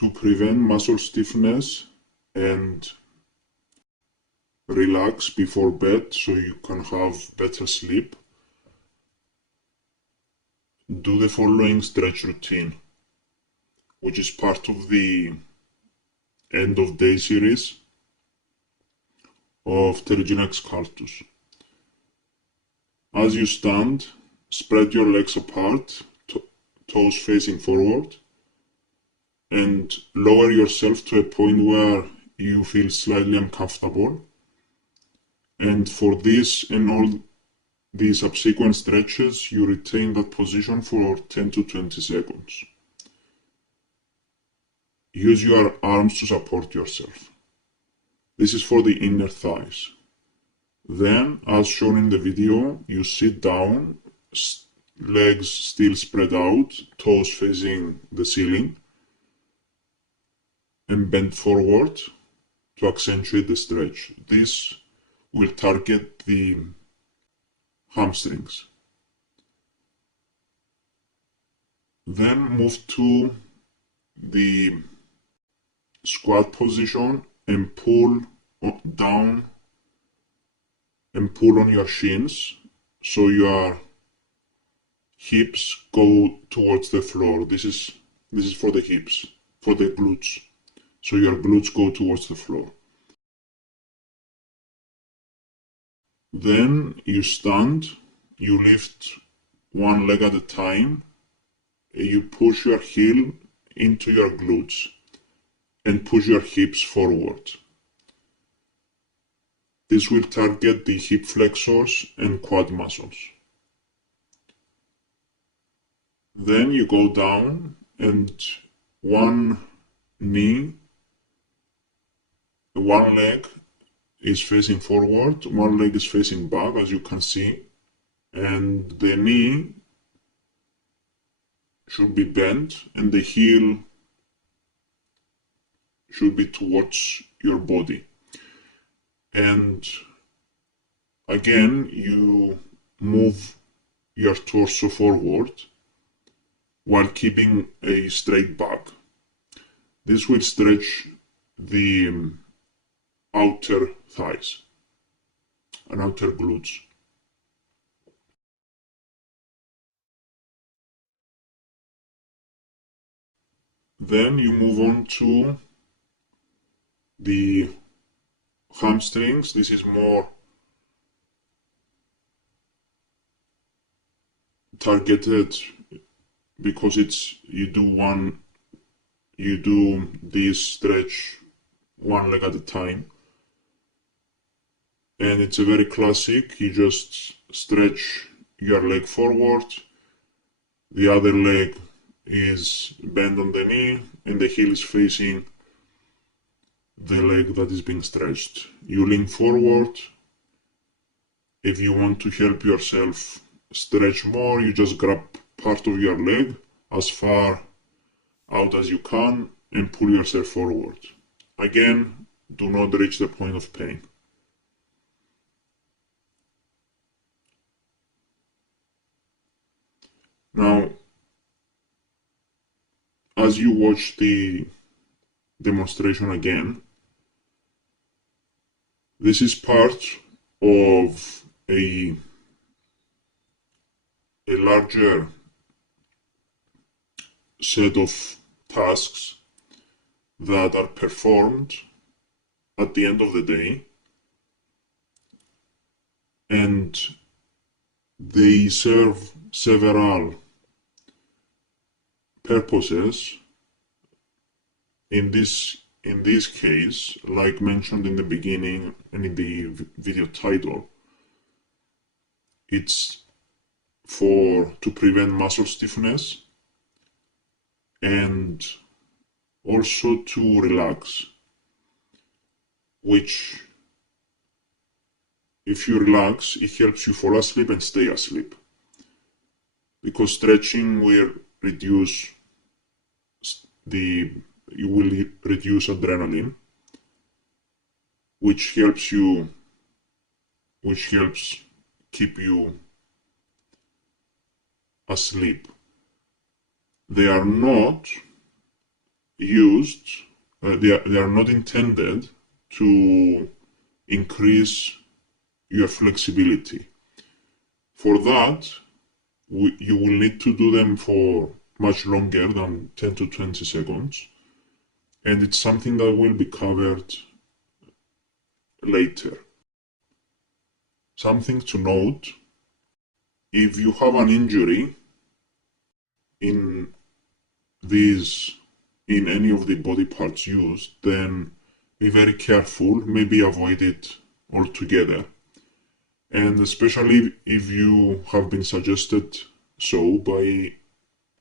to prevent muscle stiffness and relax before bed so you can have better sleep. Do the following stretch routine, which is part of the end of day series of Terrigena Excultus. As you stand, spread your legs apart, toes facing forward, and lower yourself to a point where you feel slightly uncomfortable. And for this and all the subsequent stretches, you retain that position for 10 to 20 seconds. Use your arms to support yourself. This is for the inner thighs. Then, as shown in the video, you sit down, legs still spread out, toes facing the ceiling, and bend forward to accentuate the stretch. This will target the hamstrings. Then move to the squat position and pull down and pull on your shins so your hips go towards the floor. This is for the hips, for the glutes. So your glutes go towards the floor. Then you stand, you lift one leg at a time, you push your heel into your glutes and push your hips forward. This will target the hip flexors and quad muscles. Then you go down and one leg is facing forward, one leg is facing back, as you can see, and the knee should be bent and the heel should be towards your body. And again, you move your torso forward while keeping a straight back. This will stretch the outer thighs and outer glutes. Then you move on to the hamstrings. This is more targeted because you do this stretch one leg at a time, and it's a very classic. You just stretch your leg forward, the other leg is bent on the knee, and the heel is facing the leg that is being stretched. You lean forward. If you want to help yourself stretch more, you just grab part of your leg as far out as you can and pull yourself forward. Again, do not reach the point of pain. Now, as you watch the demonstration again, this is part of a larger set of tasks that are performed at the end of the day, and they serve several purposes. In this case, like mentioned in the beginning and in the video title, it's to prevent muscle stiffness and also to relax, which, if you relax, it helps you fall asleep and stay asleep, because stretching will reduce adrenaline, which helps keep you asleep. They are not used, they are not intended to increase your flexibility. For that, you will need to do them for much longer than 10 to 20 seconds, and it's something that will be covered later. Something to note, if you have an injury in any of the body parts used, then be very careful, maybe avoid it altogether. And especially if you have been suggested so by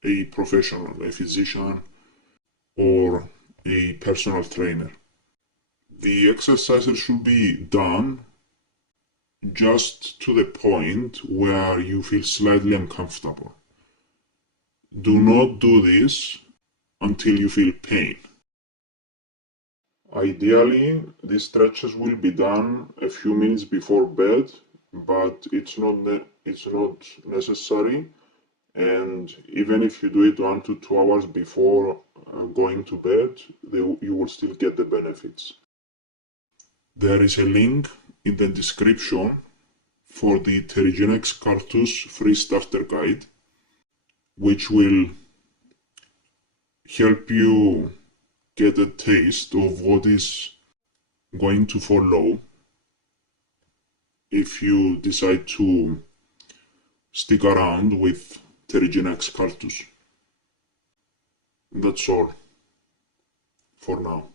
a professional, a physician, or a personal trainer. The exercises should be done just to the point where you feel slightly uncomfortable. Do not do this until you feel pain. Ideally, these stretches will be done a few minutes before bed, but it's not necessary. And even if you do it 1 to 2 hours before going to bed, you will still get the benefits. There is a link in the description for the Terrigena Excultus free starter guide, which will help you get a taste of what is going to follow if you decide to stick around with Terrigena Excultus. That's all for now.